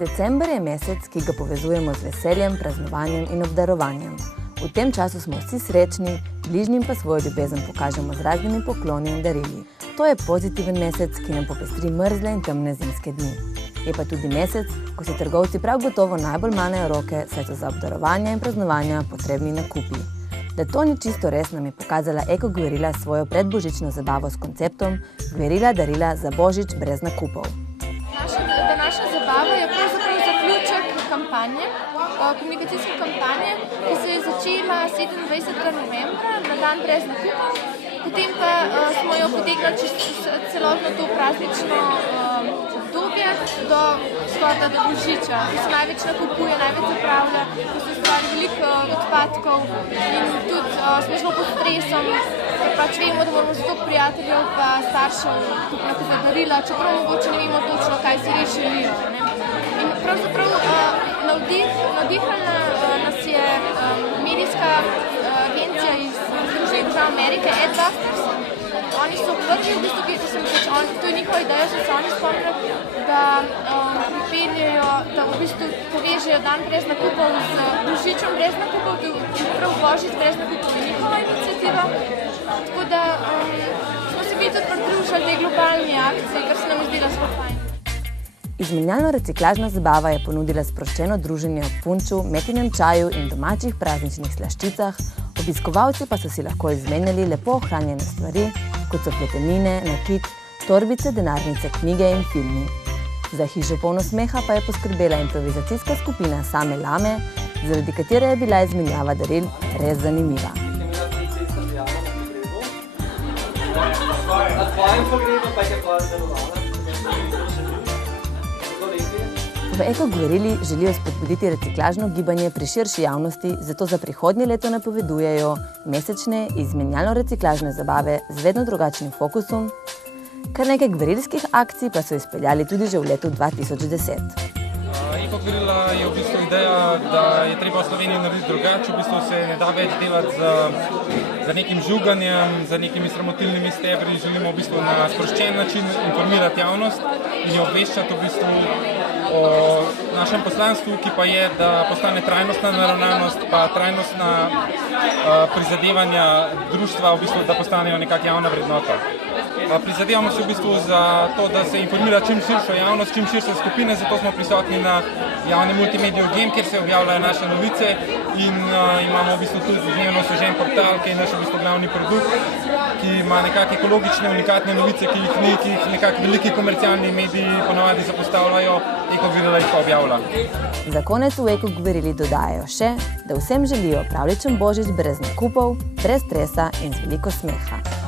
December je mesec, ki ga povezujemo z veseljem, praznovanjem in obdarovanjem. V tem času smo vsi srečni, bližnjim pa svojo ljubezen pokažemo z raznimi pokloni in darili. To je pozitiven mesec, ki nam popestri mrzle in temne zimske dni. Je pa tudi mesec, ko si trgovci prav gotovo najbolj manejo roke, saj so za obdarovanja in praznovanja potrebni nakupi. Da to ni čisto res, nam je pokazala Eko Gverila svojo predbožično zabavo s konceptom Gverila darila za Božič brez nakupov. Današnja zabava je pravzaprav zaključek kampanje, komunikacijske kampanje, ki se je začela 27. novembra na dan brez nakupov. Potem pa smo jo potegnili čez celotno to praznično obdobje do skoraj do Božiča, ko se največ nakupuje, največ zapravlja, ko se ustvari veliko odpadkov in tudi smo zelo pod stresom, ker pač vemo, da moramo za toliko prijateljev pa staršev kupiti darila, čeprav mogoče ne vemo točno, kaj si res želijo. In pravzaprav navdihnila nas je medijska agencija iz Združenih držav Amerike, Adbusters. Oni so prvi, v bistvu, to je njihova ideja, so se oni spomnili, da pripeljejo, da v bistvu povežejo dan brez nakupov z Božičem brez nakupov, prav Božič brez nakupov je njihova iniciativa. Tako da smo se biti tudi pridružili tej globalni akciji, kar se nam je zdela zelo fajn. Izmenjalno-reciklažna zabava je ponudila sproščeno druženje ob punču, metinem čaju in domačih prazničnih slaščicah, obiskovalci pa so si lahko izmenjali lepo ohranjene stvari, kot so pletenine, nakit, torbice, denarnice, knjige in filmi. Za hišo polno smeha pa je poskrbela improvizacijska skupina Same Lame, zaradi katere je bila izmenjava daril res zanimiva. V Eko Gverili želijo spodbuditi reciklažno gibanje pri širši javnosti, zato za prihodnje leto napovedujejo mesečne izmenjalno-reciklažne zabave z vedno drugačnim fokusom. Kar nekaj gverilskih akcij pa so izpeljali tudi že v letu 2010. Eko Gverila je v bistvu ideja, da je treba v Sloveniji narediti drugače, v bistvu se ne da več delati za nekim žuganjem, za nekimi sramotilnimi stebri. Želimo v bistvu na sproščen način informirati javnost in jo obveščati v bistvu o našem poslanstvu, ki pa je, da postane trajnostna naravnanost pa trajnostna prizadevanja društva, v bistvu, da postanejo nekak javna vrednota. Prizadevamo se v bistvu za to, da se informira čim širšo javnost, čim širše skupine, zato smo prisotni na javnem multimediju Gem, kjer se objavljajo naše novice in imamo v bistvu tudi dnevno osvežen portal, ki je naš v bistvu glavni produkt, ki ima nekak ekologične, unikatne novice, ki jih ni, ki jih nekak veliki komercialni mediji ponavadi zapostavljajo, Eko Gverila jih pa objavlja. Za konec v Eko Gverili dodajajo še, da vsem želijo pravličen Božič brez nakupov, brez stresa in z veliko smeha.